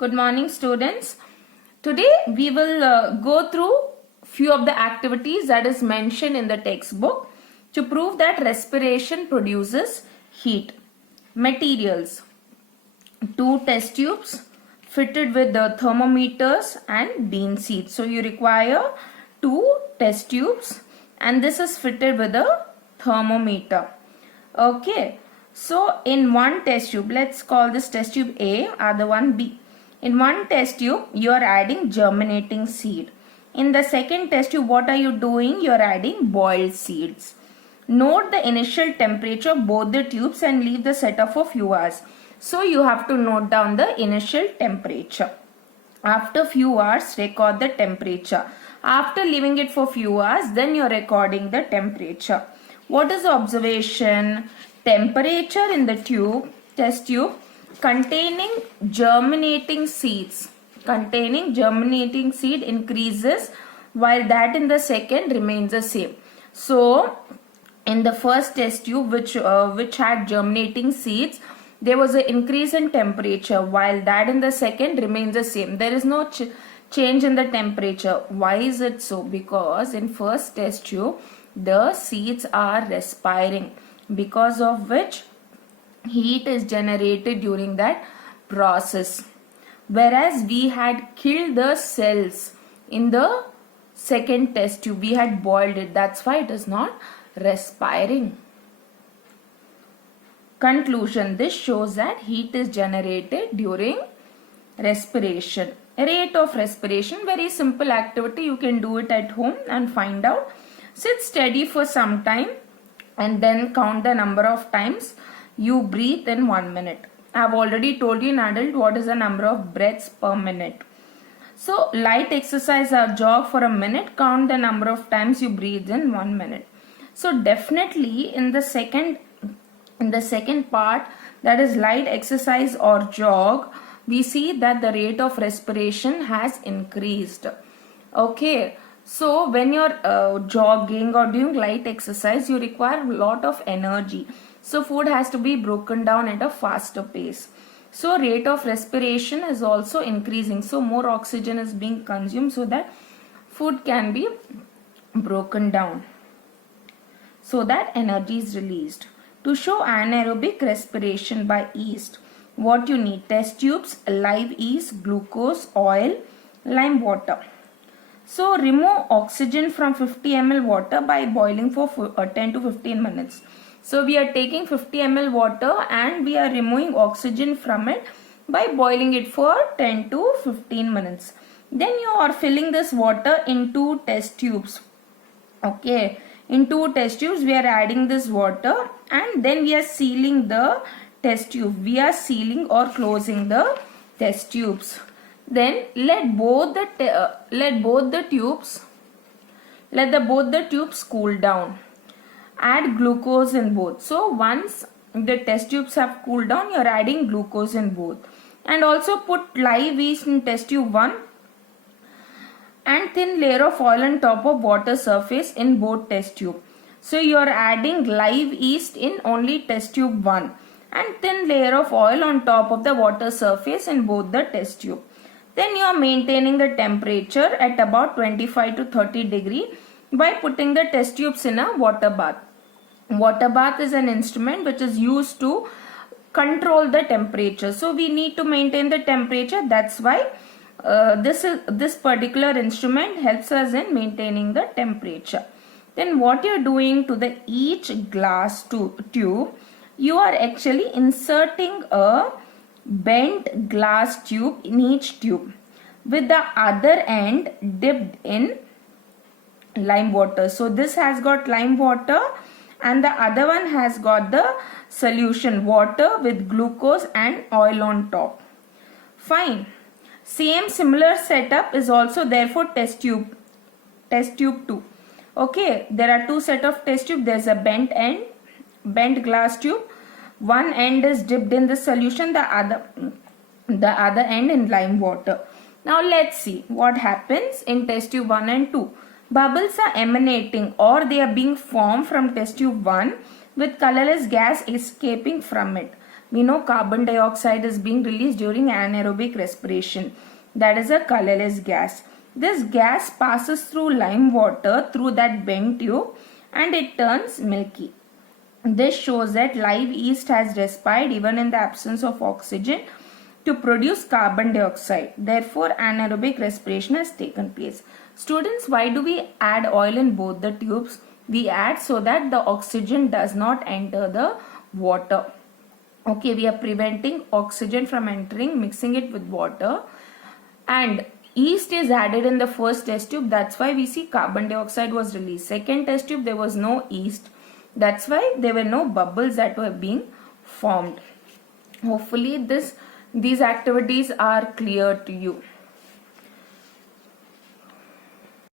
Good morning, students. Today we will go through few of the activities that is mentioned in the textbook to prove that respiration produces heat. Materials: 2 test tubes fitted with the thermometers and bean seeds. So you require 2 test tubes and this is fitted with a thermometer. Okay. So in one test tube, let's call this test tube A, other one B. In one test tube, you are adding germinating seed. In the second test tube, what are you doing? You are adding boiled seeds. Note the initial temperature of both the tubes and leave the setup for few hours. So you have to note down the initial temperature. After few hours, record the temperature. After leaving it for few hours, then you are recording the temperature. What is the observation? Temperature in the test tube containing germinating seeds. Containing germinating seed increases while that in the second remains the same. So in the first test tube which had germinating seeds, there was an increase in temperature while that in the second remains the same. There is no change in the temperature. Why is it so? Because in first test tube the seeds are respiring, because of which heat is generated during that process. Whereas we had killed the cells in the second test tube, we had boiled it. That's why it is not respiring. Conclusion: this shows that heat is generated during respiration. Rate of respiration, very simple activity. You can do it at home and find out. Sit steady for some time and then count the number of times you breathe in 1 minute. I have already told you in adult what is the number of breaths per minute. So light exercise or jog for a minute, count the number of times you breathe in 1 minute. So definitely in the second part, that is light exercise or jog, we see that the rate of respiration has increased. Okay. So when you're jogging or doing light exercise, you require a lot of energy. So food has to be broken down at a faster pace. So rate of respiration is also increasing. So more oxygen is being consumed so that food can be broken down, so that energy is released. To show anaerobic respiration by yeast, what you need? Test tubes, live yeast, glucose, oil, lime water. So remove oxygen from 50 ml water by boiling for 10 to 15 minutes. So we are taking 50 ml water and we are removing oxygen from it by boiling it for 10 to 15 minutes. Then you are filling this water in 2 test tubes. Okay, in 2 test tubes we are adding this water and then we are sealing the test tube. We are sealing or closing the test tubes. Then let both the tubes cool down. Add glucose in both. So once the test tubes have cooled down, you are adding glucose in both. And also put live yeast in test tube 1 and thin layer of oil on top of water surface in both test tube. So you are adding live yeast in only test tube 1 and thin layer of oil on top of the water surface in both the test tube. Then you are maintaining the temperature at about 25 to 30 degree by putting the test tubes in a water bath. Water bath is an instrument which is used to control the temperature. So we need to maintain the temperature. That's why this particular instrument helps us in maintaining the temperature. Then what you are doing to each glass tube, you are actually inserting a bent glass tube in each tube with the other end dipped in lime water. So this has got lime water and the other one has got the solution water with glucose and oil on top. Fine. Similar setup is also there for test tube 2. Okay, there are 2 set of test tube. There's a bent glass tube. One end is dipped in the solution, the other end in lime water. Now let's see what happens in test tube 1 and 2. Bubbles are emanating or they are being formed from test tube 1 with colorless gas escaping from it. We know carbon dioxide is being released during anaerobic respiration. That is a colorless gas. This gas passes through lime water through that bent tube and it turns milky. This shows that live yeast has respired even in the absence of oxygen to produce carbon dioxide. Therefore, anaerobic respiration has taken place. Students, why do we add oil in both the tubes? We add so that the oxygen does not enter the water. Okay, we are preventing oxygen from entering, mixing it with water. And yeast is added in the first test tube. That's why we see carbon dioxide was released. Second test tube, there was no yeast. That's why there were no bubbles that were being formed. Hopefully these activities are clear to you.